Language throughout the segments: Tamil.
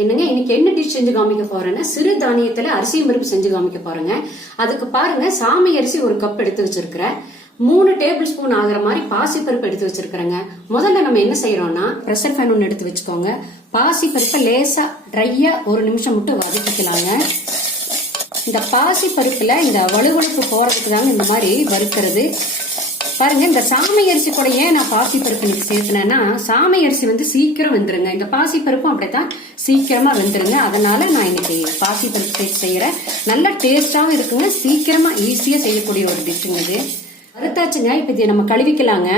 என்னங்க இன்னைக்கு என்ன டிஷ் செஞ்சு காமிக்க போறேன்னா சிறு தானியத்துல அரிசி பருப்பு செஞ்சு காமிக்க போறேங்க. அதுக்கு பாருங்க சாமை அரிசி ஒரு கப் எடுத்து வச்சிருக்கிறேன். 3 டேபிள் ஸ்பூன் ஆகுற மாதிரி பாசி பருப்பு எடுத்து வச்சிருக்கிறேங்க. முதல்ல நம்ம என்ன செய்யறோம்னா ப்ரெஷர் ஃபேன் ஒன்று எடுத்து வச்சுக்கோங்க. பாசி பருப்பை லேசா ட்ரையா 1 நிமிஷம் மட்டும் வதக்கிக்கலாங்க. இந்த பாசி பருப்புல இந்த வலுவழுப்பு போறதுக்கு தாங்க இந்த மாதிரி வறுக்கிறது. பாருங்க இந்த சாமை அரிசி கூட ஏன் நான் பாசி பருப்பு இன்னைக்கு சேர்த்துனேன்னா சாமை அரிசி வந்து சீக்கிரம் வெந்துருங்க. இந்த பாசி பருப்பும் அப்படித்தான் சீக்கிரமா வெந்துருங்க. அதனால நான் இன்னைக்கு பாசி பருப்பு சேர்த்து செய்யறேன். நல்ல டேஸ்டாவும் இருக்குங்க. சீக்கிரமா ஈஸியா செய்யக்கூடிய ஒரு டிஷ்ஷுங்க இது. வறுத்தாச்சுங்க. இப்ப இதை நம்ம கழுவிக்கலாங்க.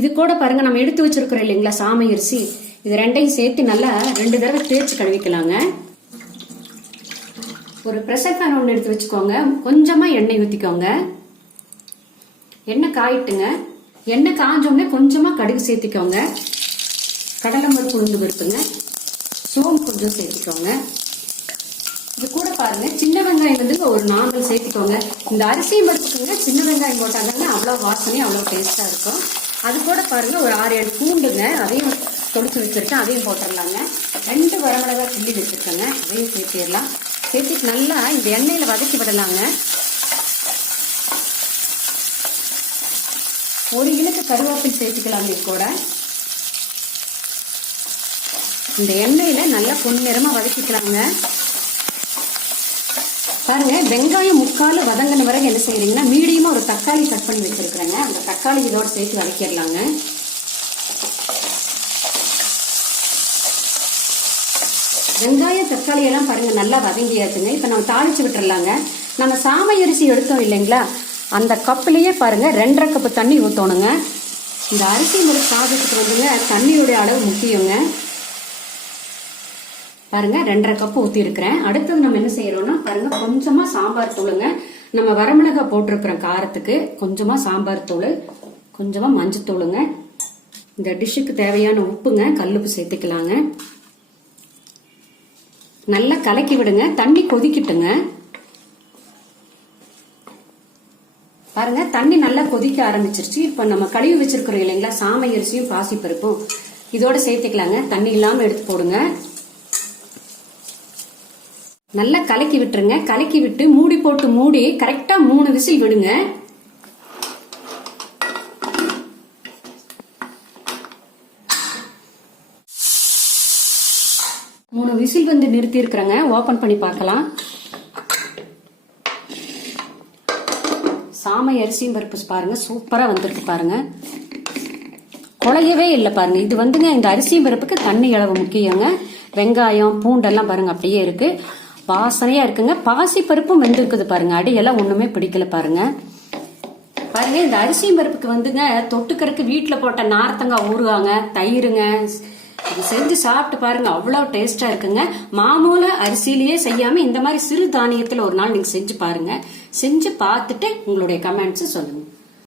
இது கூட பாருங்க நம்ம எடுத்து வச்சிருக்கிறோம் இல்லைங்களா சாமை அரிசி, இது ரெண்டையும் சேர்த்து நல்லா 2 தடவை தேய்ச்சி கழுவிக்கலாங்க. ஒரு ப்ரெஷர் பேன் ஒன்று எடுத்து வச்சுக்கோங்க. கொஞ்சமா எண்ணெய் ஊற்றிக்கோங்க. எண்ணெய் காயிட்டுங்க. எண்ணெய் காஞ்சோடனே கொஞ்சமா கடுகு சேர்த்துக்கோங்க. கடலை பருப்பு உளுந்து பருப்புங்க. சோம்பு கொஞ்சம் சேர்த்துக்கோங்க. இது கூட பாருங்க சின்ன வெங்காயம் வந்து ஒரு 4 சேர்த்துக்கோங்க. இந்த அரிசி பருப்புக்குங்க சின்ன வெங்காயம் போட்டாங்கன்னா அவ்வளோ வாசனையும் அவ்வளோ டேஸ்டா இருக்கும். அது கூட பாருங்க ஒரு 6-7 பூண்டுங்க, அதையும் தொளிச்சு வச்சிருக்கேன், அதையும் போட்டுடலாங்க. 2 வரமிளகாய் கிள்ளி வச்சிருக்கேங்க, அதையும் சேர்த்திடலாம். சேர்த்துட்டு நல்லா இந்த எண்ணெயில வதக்கி விடலாங்க. 1 இலக்கு கருவேப்பிலை சேர்த்துக்கலாங்க. இது கூட இந்த எண்ணெயில நல்லா பொன்னிறமா வதக்கிக்கலாங்க. பாருங்க வெங்காயம் முக்கால் வதங்கின வரைக்கும் என்ன செய்யறீங்கன்னா மீடியமா ஒரு தக்காளி கட் பண்ணி வச்சிருக்கிறேங்க. அந்த தக்காளி இதோட சேர்த்து வதக்கிடலாங்க. வெங்காயம் தக்காளி எல்லாம் பாருங்க நல்லா வதங்கியாச்சுங்க. இப்ப நம்ம தாளிச்சு விட்டுறலாங்க. நம்ம சாமை அரிசி எடுத்தோம் இல்லைங்களா, அந்த கப்புலயே பாருங்க 2.5 கப்பு தண்ணி ஊற்றணுங்க. இந்த அரிசி முறுக்கு சாதத்துக்கு வந்துங்க தண்ணியுடைய அளவு முக்கியங்க. பாருங்க 2.5 கப்பு ஊற்றி இருக்கிறேன். அடுத்தது நம்ம என்ன செய்யறோம்னா பாருங்க கொஞ்சமா சாம்பார் தூளுங்க. நம்ம வரமிளகாய் போட்டிருக்கிறோம் காரத்துக்கு. கொஞ்சமா சாம்பார் தூள், கொஞ்சமா மஞ்சத்தூளுங்க. இந்த டிஷ்ஷுக்கு தேவையான உப்புங்க, கல்லுப்பு சேர்த்துக்கலாங்க. நல்லா கலக்கி விடுங்க. தண்ணி கொதிக்கிட்டுங்க. பாருங்க தண்ணி நல்லா கொதிக்க ஆரம்பிச்சிருச்சு. இப்ப நம்ம கழுவி வச்சிருக்கிறோம் இல்லைங்களா சாமை அரிசியும் பாசி பருப்பும் இதோட சேர்த்துக்கலாங்க. தண்ணி இல்லாம எடுத்து போடுங்க. நல்லா கலக்கி விட்டுருங்க. கலக்கி விட்டு மூடி போட்டு மூடி கரெக்டா 3 விசில் விடுங்க. மூணு விசில் வந்து நிறுத்தி இருக்கிறேங்க. ஓபன் பண்ணி பார்க்கலாம். சாமை அரிசியும் பருப்பு பாருங்க சூப்பரா வந்திருக்கு பாருங்க. குழையவே இல்லை பாருங்க. இது வந்துங்க இந்த அரிசியும் பருப்புக்கு தண்ணி அளவு முக்கியங்க. வெங்காயம் பூண்டெல்லாம் பாருங்க அப்படியே இருக்கு, வாசனையா இருக்குங்க. பாசி பருப்பும் வெந்திருக்குது பாருங்க. அடியெல்லாம் ஒண்ணுமே பிடிக்கல பாருங்க. பாருங்க இந்த அரிசியும் பருப்புக்கு வந்துங்க தொட்டுக்கறக்கு வீட்டுல போட்ட நார்த்தங்காய் ஊறுகாங்க, தயிருங்க, இது செஞ்சு சாப்பிட்டு பாருங்க அவ்வளவு டேஸ்டா இருக்குங்க. மாமூல அரிசியிலேயே செய்யாம இந்த மாதிரி சிறு தானியத்துல ஒரு நாள் நீங்க செஞ்சு பாருங்க. செஞ்சு பார்த்துட்டு உங்களுடைய கமெண்ட்ஸ் சொல்லுங்க.